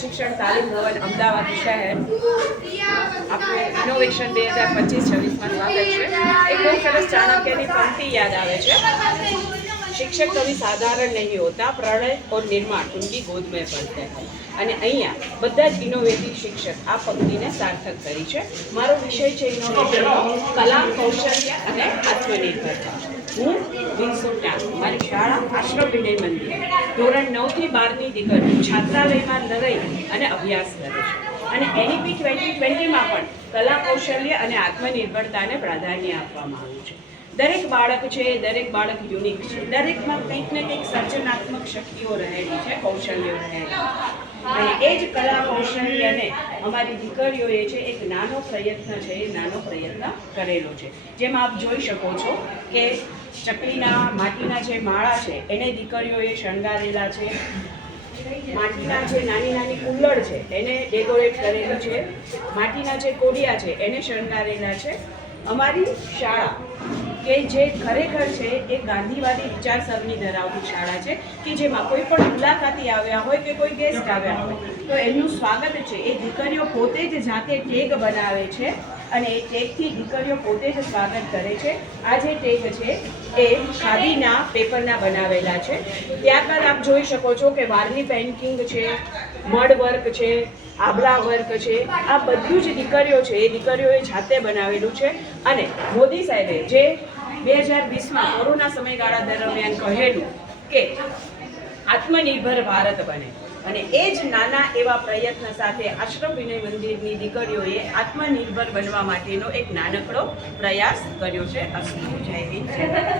શિક્ષણ તાલીમ ભવન અમદાવાદ શહેર આપણે ઇનોવેશન 2025-26માં સ્વાગત છે। એક બહુ સરસ ચાણક્યની પંક્તિ યાદ આવે છે, शिक्षक कभी साधारण नहीं होता, प्रणय और निर्माण उनकी गोद में पड़ते हैं। અને અહીંયા બધા જ ઇનોવેટિવ શિક્ષક આ પંક્તિને સાર્થક કરી છે। મારો વિષય છે ઇનોવેશન, કલા, કૌશલ્ય અને આત્મનિર્ભરતા। હું વિંસુટા, મારી શાળા આશ્રમ વિનય મંદિર ધોરણ 9 થી 12ની દીકરી છાત્રાલયમાં રહી અને અભ્યાસ કરે છે અને NEP 2020માં પણ કલા, કૌશલ્ય અને આત્મનિર્ભરતાને પ્રાધાન્ય આપવામાં આવ્યું છે। દરેક બાળક છે, દરેક બાળક યુનિક છે, દરેકમાં કંઈક ને કંઈક સર્જનાત્મક શક્તિઓ રહેલી છે, કૌશલ્યો રહેલા અને એ જ કલા કૌશલ્યને અમારી દીકરીઓએ છે એક નાનો પ્રયત્ન છે, એ નાનો પ્રયત્ન કરેલો છે। જેમ આપ જોઈ શકો છો કે ચકલીના માટીના જે માળા છે એને દીકરીઓએ શણગારેલા છે, માટીના જે નાની નાની કુલ્લડ છે એને ડેકોરેટ કરેલું છે, માટીના જે કોડિયા છે એને શણગારેલા છે। અમારી શાળા કે જે ખરેખર છે એ ગાંધીવાદી વિચારસરણી ધરાવતી શાળા છે કે જેમાં કોઈ પણ મુલાકાતી આવ્યા હોય કે કોઈ ગેસ્ટ આવ્યા હોય તો એમનું સ્વાગત છે એ દીકરીઓ પોતે જ જાતે ટેગ બનાવે છે અને એ ટેગથી દીકરીઓ પોતે જ સ્વાગત કરે છે। આ જે ટેગ છે એ ખાદીના પેપરના બનાવેલા છે। ત્યારબાદ આપ જોઈ શકો છો કે વાર્લી પેઇન્ટિંગ છે, મડ વર્ક છે, આબલા વર્ક છે, આ બધું જ દીકરીઓ છે એ દીકરીઓએ જાતે બનાવેલું છે। અને મોદી સાહેબે જે 2020માં કોરોના સમયગાળા દરમિયાન કહેલું કે આત્મનિર્ભર ભારત બને અને એ જ નાના એવા પ્રયત્ન સાથે આશ્રમ વિનય મંદિરની દીકરીઓએ આત્મનિર્ભર બનવા માટેનો એક નાનકડો પ્રયાસ કર્યો છે। અસ્તુ, જય હિન્દ, જય ભારત।